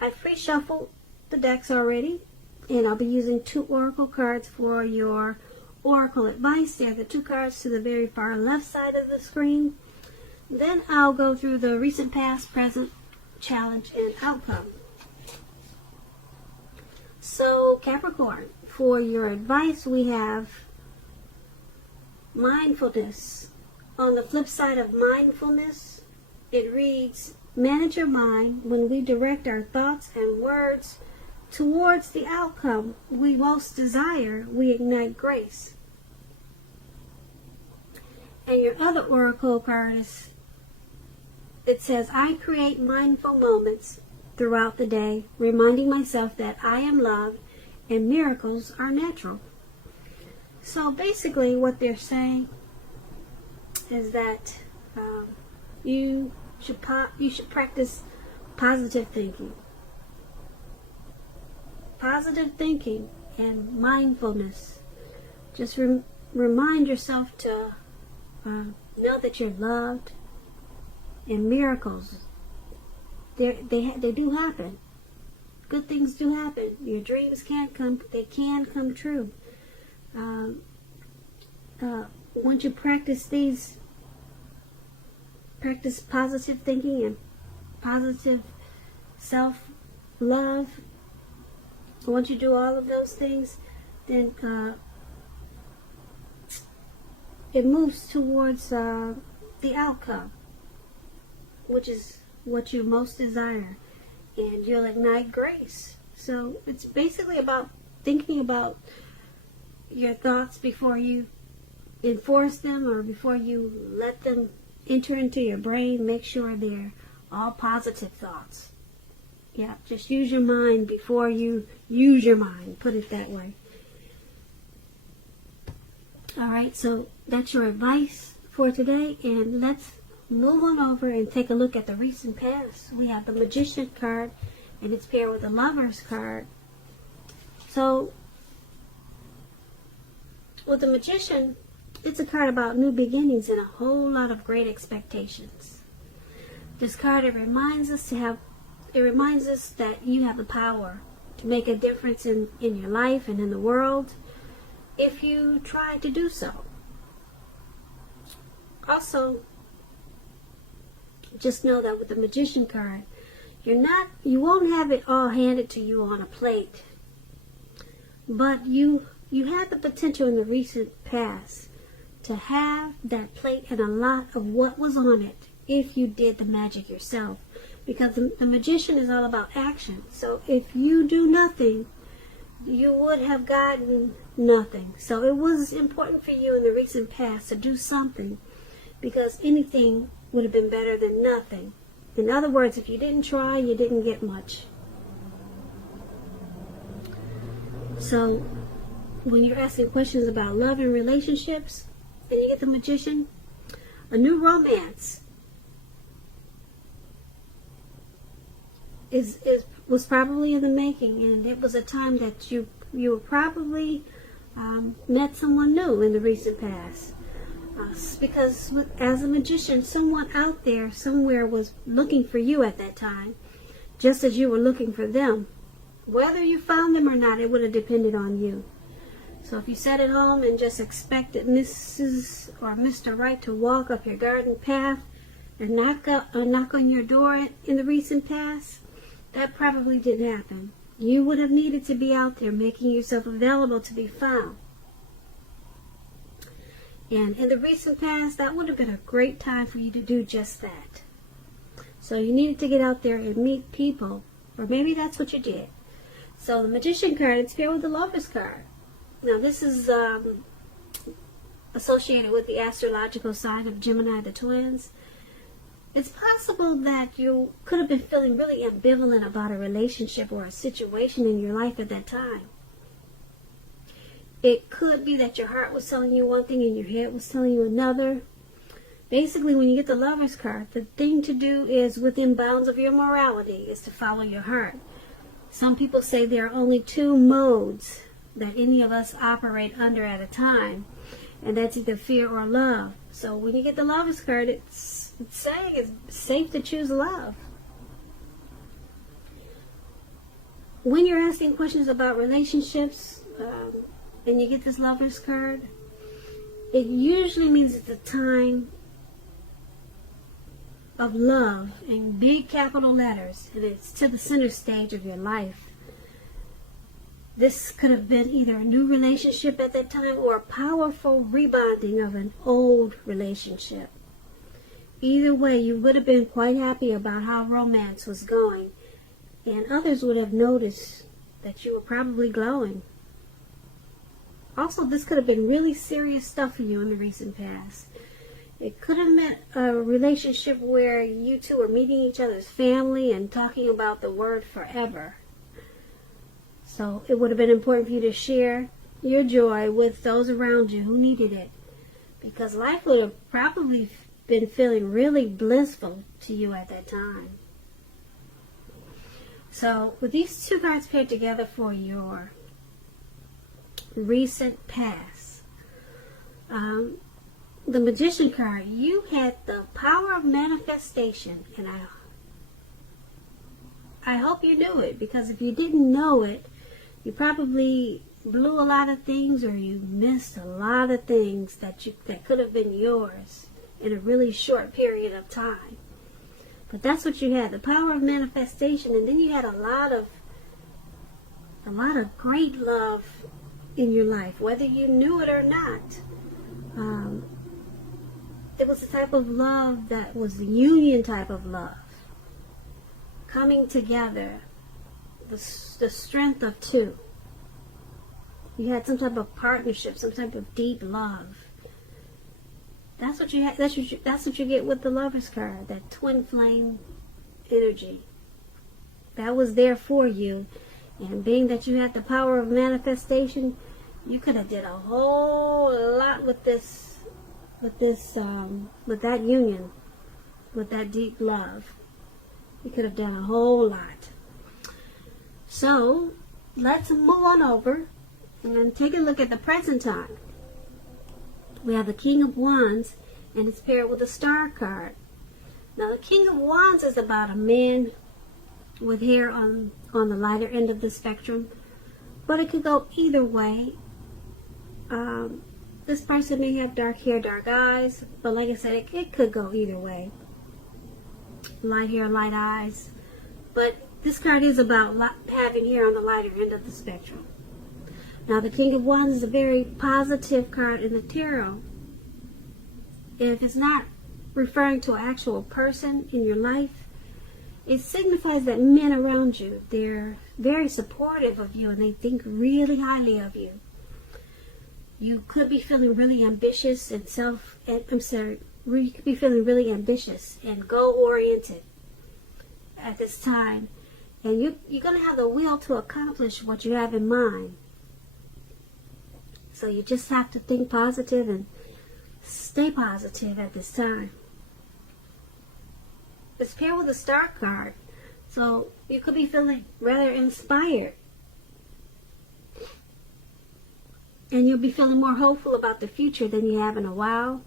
I pre-shuffled the decks already, and I'll be using 2 oracle cards for your oracle advice. They're the 2 cards to the very far left side of the screen. Then I'll go through the recent, past, present, challenge, and outcome. So, Capricorn, for your advice, we have mindfulness. On the flip side of mindfulness, it reads, manage your mind. When we direct our thoughts and words towards the outcome we most desire, we ignite grace. And your other oracle card is, it says, I create mindful moments throughout the day, reminding myself that I am loved and miracles are natural. So basically what they're saying is that you should practice positive thinking. Positive thinking and mindfulness. Just remind yourself to know that you're loved, and miracles, they do happen. Good things do happen. Your dreams can come true. Once you practice positive thinking and positive self-love, once you do all of those things, then it moves towards the outcome, which is what you most desire, and you'll ignite grace. So it's basically about thinking about your thoughts before you enforce them, or before you let them enter into your brain. Make sure they're all positive thoughts. Yeah, just use your mind before you use your mind, put it that way. Alright, so that's your advice for today, and let's move on over and take a look at the recent past. We have the Magician card, and it's paired with the Lover's card. So, with the Magician, it's a card about new beginnings and a whole lot of great expectations. This card, it reminds us that you have the power to make a difference in your life and in the world if you try to do so. Also, just know that with the Magician card, you won't have it all handed to you on a plate, but you had the potential in the recent past to have that plate and a lot of what was on it if you did the magic yourself, because the Magician is all about action. So if you do nothing, you would have gotten nothing. So it was important for you in the recent past to do something, because anything would have been better than nothing. In other words, if you didn't try, you didn't get much. So when you're asking questions about love and relationships, and you get the Magician, a new romance was probably in the making, and it was a time that you probably met someone new in the recent past. Because as a magician, someone out there somewhere was looking for you at that time, just as you were looking for them. Whether you found them or not, it would have depended on you. So if you sat at home and just expected Mrs. or Mr. Right to walk up your garden path and knock on your door in the recent past, that probably didn't happen. You would have needed to be out there making yourself available to be found. And in the recent past, that would have been a great time for you to do just that. So you needed to get out there and meet people, or maybe that's what you did. So the Magician card, it's paired with the Lover's card. Now this is associated with the astrological sign of Gemini, the twins. It's possible that you could have been feeling really ambivalent about a relationship or a situation in your life at that time. It could be that your heart was telling you one thing and your head was telling you another. Basically, when you get the Lover's card, the thing to do is, within bounds of your morality, is to follow your heart. Some people say there are only 2 modes that any of us operate under at a time, and that's either fear or love. So when you get the Lover's card, it's saying it's safe to choose love. when you're asking questions about relationships, and you get this Lover's card, it usually means it's a time of love in big capital letters, and it's to the center stage of your life. This could have been either a new relationship at that time or a powerful rebonding of an old relationship. Either way, you would have been quite happy about how romance was going, and others would have noticed that you were probably glowing. Also, this could have been really serious stuff for you in the recent past. It could have meant a relationship where you two are meeting each other's family and talking about the word forever. So it would have been important for you to share your joy with those around you who needed it, because life would have probably been feeling really blissful to you at that time. So with these two cards paired together for your recent past, the Magician card, you had the power of manifestation, and I hope you knew it, because if you didn't know it, you probably blew a lot of things, or you missed a lot of things that could have been yours in a really short period of time. But that's what you had, the power of manifestation, and then you had a lot of great love in your life, whether you knew it or not. It was a type of love that was the union type of love, coming together, the strength of two. You had some type of partnership, some type of deep love. That's what you had. That's what you get with the Lover's card, that twin flame energy. That was there for you, and being that you had the power of manifestation, you could have did a whole lot with that union, with that deep love. You could have done a whole lot. So let's move on over and take a look at the present time. We have the King of Wands, and it's paired with a Star card. Now, the King of Wands is about a man with hair on the lighter end of the spectrum, but it could go either way. This person may have dark hair, dark eyes, but like I said, it could go either way. Light hair, light eyes. But this card is about having hair on the lighter end of the spectrum. Now, the King of Wands is a very positive card in the tarot. If it's not referring to an actual person in your life, it signifies that men around you, they're very supportive of you and they think really highly of you. You could be feeling really ambitious and you could be feeling really ambitious and goal-oriented at this time. And you're going to have the will to accomplish what you have in mind. So you just have to think positive and stay positive at this time. It's paired with a Star card, so you could be feeling rather inspired. And you'll be feeling more hopeful about the future than you have in a while.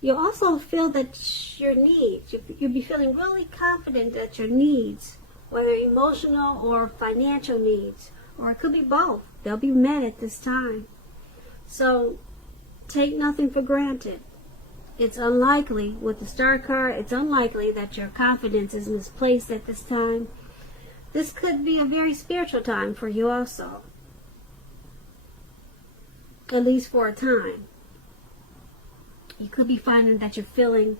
You'll also feel that your needs, you'll be feeling really confident that your needs, whether emotional or financial needs, or it could be both, they'll be met at this time. So take nothing for granted. It's unlikely, with the Star card, it's unlikely that your confidence is misplaced at this time. This could be a very spiritual time for you also. At least for a time. You could be finding that you're feeling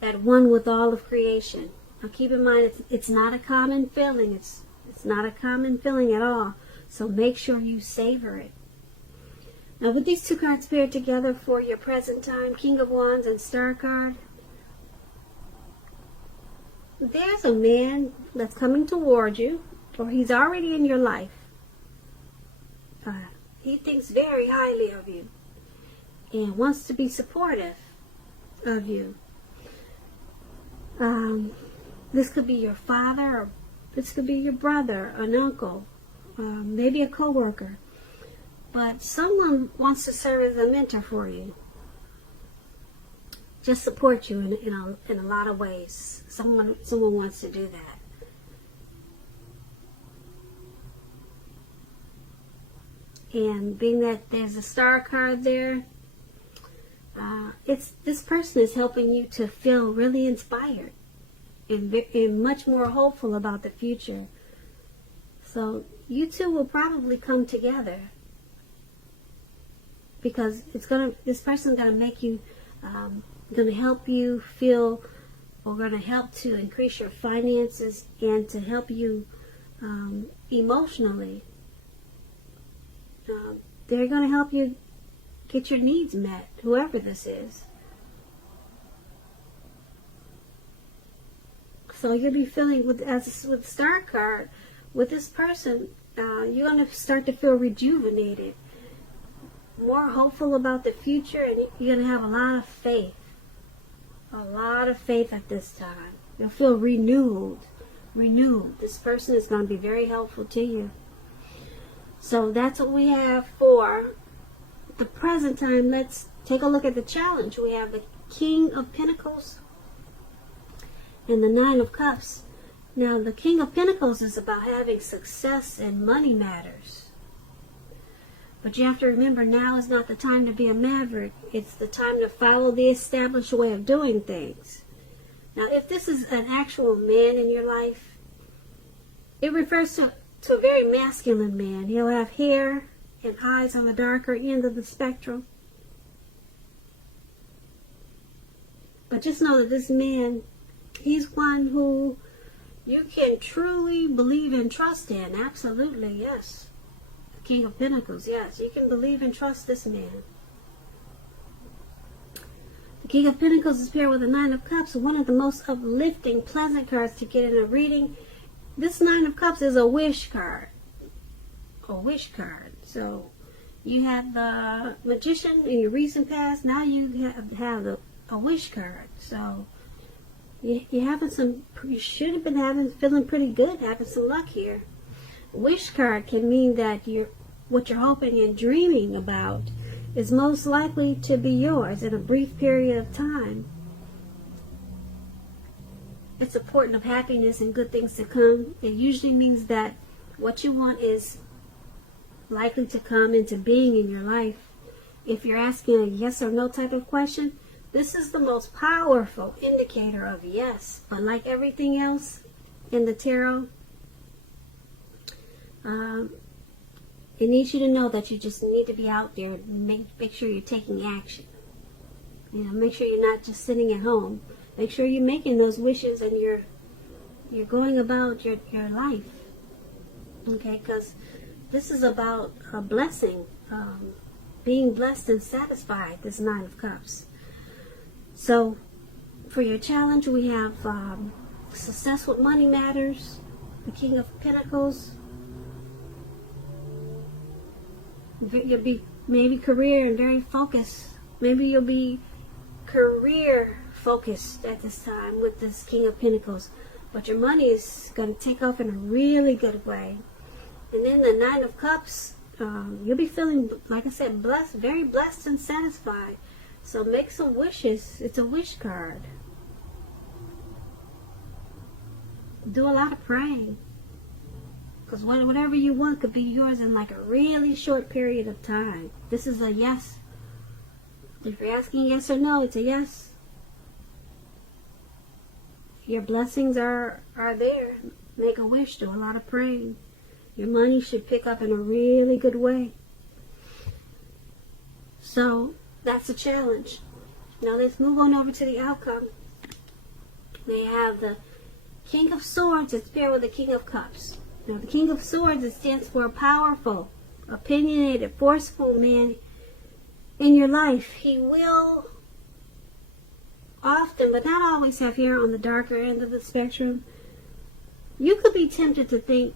at one with all of creation. Now keep in mind, it's not a common feeling. It's not a common feeling at all. So make sure you savor it. Now with these two cards paired together for your present time, King of Wands and Star card, there's a man that's coming toward you, or he's already in your life. He thinks very highly of you and wants to be supportive of you. This could be your father, or this could be your brother, an uncle, maybe a coworker. But someone wants to serve as a mentor for you. Just support you in a lot of ways. Someone wants to do that. And being that there's a star card there, this person is helping you to feel really inspired and much more hopeful about the future. So you two will probably come together, because this person's gonna make you, gonna help you feel, or gonna help to increase your finances and to help you emotionally. They're gonna help you get your needs met, whoever this is. So you'll be feeling, with the star card, with this person, you're going to start to feel rejuvenated, more hopeful about the future, and you're going to have a lot of faith. A lot of faith at this time. You'll feel renewed. This person is going to be very helpful to you. So that's what we have for the present time. Let's take a look at the challenge. We have the King of Pentacles and the Nine of Cups. Now, the King of Pentacles is about having success in money matters. But you have to remember, now is not the time to be a maverick. It's the time to follow the established way of doing things. Now, if this is an actual man in your life, it refers to a very masculine man. He'll have hair and eyes on the darker end of the spectrum. But just know that this man, he's one who you can truly believe and trust in. Absolutely, yes. The King of Pentacles, yes. You can believe and trust this man. The King of Pentacles is paired with the Nine of Cups, one of the most uplifting, pleasant cards to get in a reading. This Nine of Cups is a wish card. A wish card. So, you had the Magician in your recent past. Now you have a wish card. So, you should have been feeling pretty good, having some luck here. Wish card can mean that what you're hoping and dreaming about is most likely to be yours in a brief period of time. It's a portent of happiness and good things to come. It usually means that what you want is likely to come into being in your life. If you're asking a yes or no type of question, this is the most powerful indicator of yes. But like everything else in the tarot, it needs you to know that you just need to be out there and make sure you're taking action. Make sure you're not just sitting at home. Make sure you're making those wishes and you're going about your life. Okay, because this is about a blessing, being blessed and satisfied, this Nine of Cups. So, for your challenge, we have success with money matters, the King of Pentacles. You'll be maybe career and very focused. Maybe you'll be career focused at this time with this King of Pentacles. But your money is going to take off in a really good way. And then the Nine of Cups, you'll be feeling, like I said, blessed, very blessed and satisfied. So make some wishes. It's a wish card. Do a lot of praying. Because whatever you want could be yours in like a really short period of time. This is a yes. If you're asking yes or no, it's a yes. Your blessings are there. Make a wish. Do a lot of praying. Your money should pick up in a really good way. So, that's a challenge. Now let's move on over to the outcome. They have the King of Swords. It's paired with the King of Cups. Now the King of Swords, it stands for a powerful, opinionated, forceful man in your life. He will often, but not always, have hair on the darker end of the spectrum. You could be tempted to think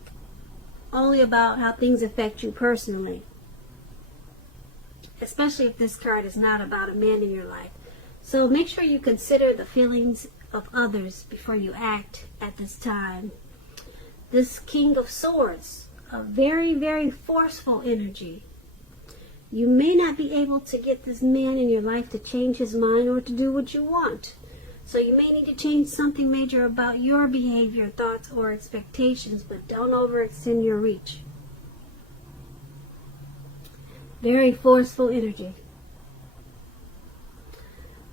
only about how things affect you personally, especially if this card is not about a man in your life. So make sure you consider the feelings of others before you act at this time. This King of Swords, a very, very forceful energy. You may not be able to get this man in your life to change his mind or to do what you want. So you may need to change something major about your behavior, thoughts, or expectations, but don't overextend your reach. Very forceful energy.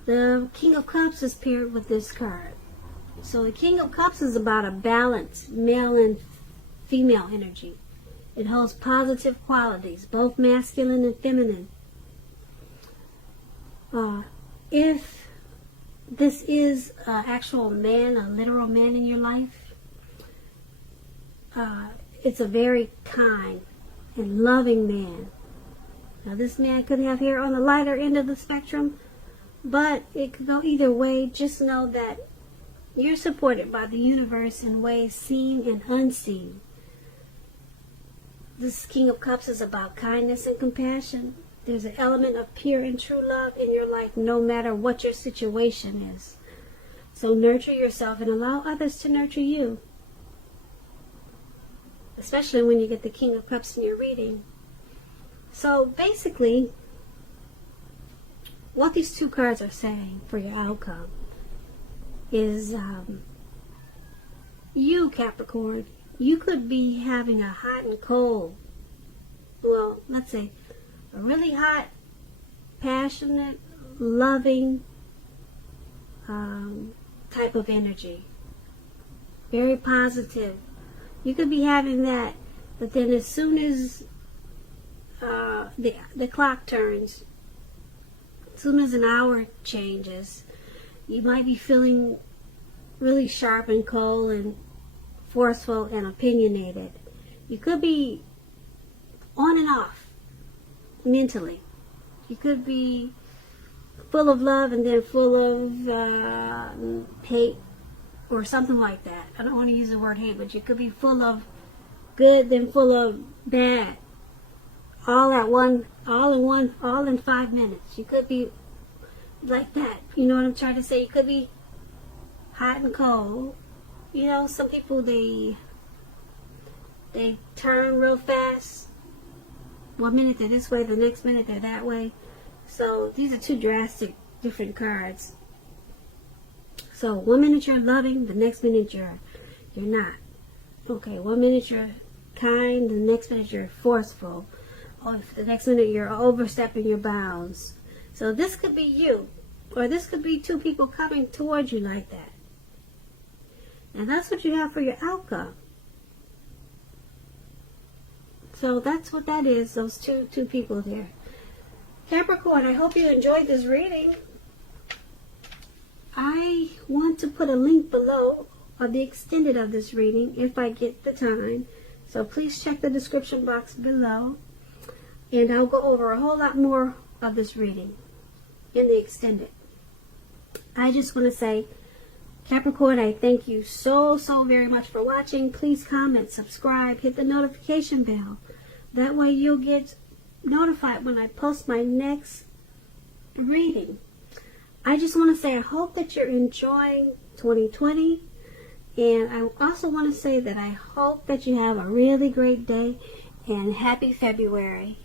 The King of Cups is paired with this card. So the King of Cups is about a balance, male and female energy. It holds positive qualities, both masculine and feminine. If this is an actual man, a literal man in your life, it's a very kind and loving man. Now this man could have hair on the lighter end of the spectrum, but it could go either way. Just know that you're supported by the universe in ways seen and unseen. This King of Cups is about kindness and compassion. There's an element of pure and true love in your life no matter what your situation is. So nurture yourself and allow others to nurture you. Especially when you get the King of Cups in your reading. So basically, what these two cards are saying for your outcome is you, Capricorn, you could be having a hot and cold, well, let's say a really hot, passionate, loving type of energy. Very positive. You could be having that, but then as soon as the clock turns, as soon as an hour changes, you might be feeling really sharp and cold and forceful and opinionated. You could be on and off mentally. You could be full of love and then full of hate or something like that. I don't want to use the word hate, but you could be full of good then full of bad. All in 5 minutes. You could be like that. You know what I'm trying to say? You could be hot and cold. You know, some people, they turn real fast. 1 minute they're this way, the next minute they're that way. So these are two drastic different cards. So 1 minute you're loving, the next minute you're not. Okay, 1 minute you're kind, the next minute you're forceful. Or the next minute you're overstepping your bounds. So this could be you, or this could be two people coming towards you like that. And that's what you have for your outcome. So that's what that is, those two people there. Capricorn, I hope you enjoyed this reading. I want to put a link below of the extended of this reading if I get the time. So please check the description box below. And I'll go over a whole lot more of this reading in the extended. I just want to say, Capricorn, I thank you so very much for watching. Please comment, subscribe, hit the notification bell. That way you'll get notified when I post my next reading. I just want to say I hope that you're enjoying 2020. And I also want to say that I hope that you have a really great day and happy February.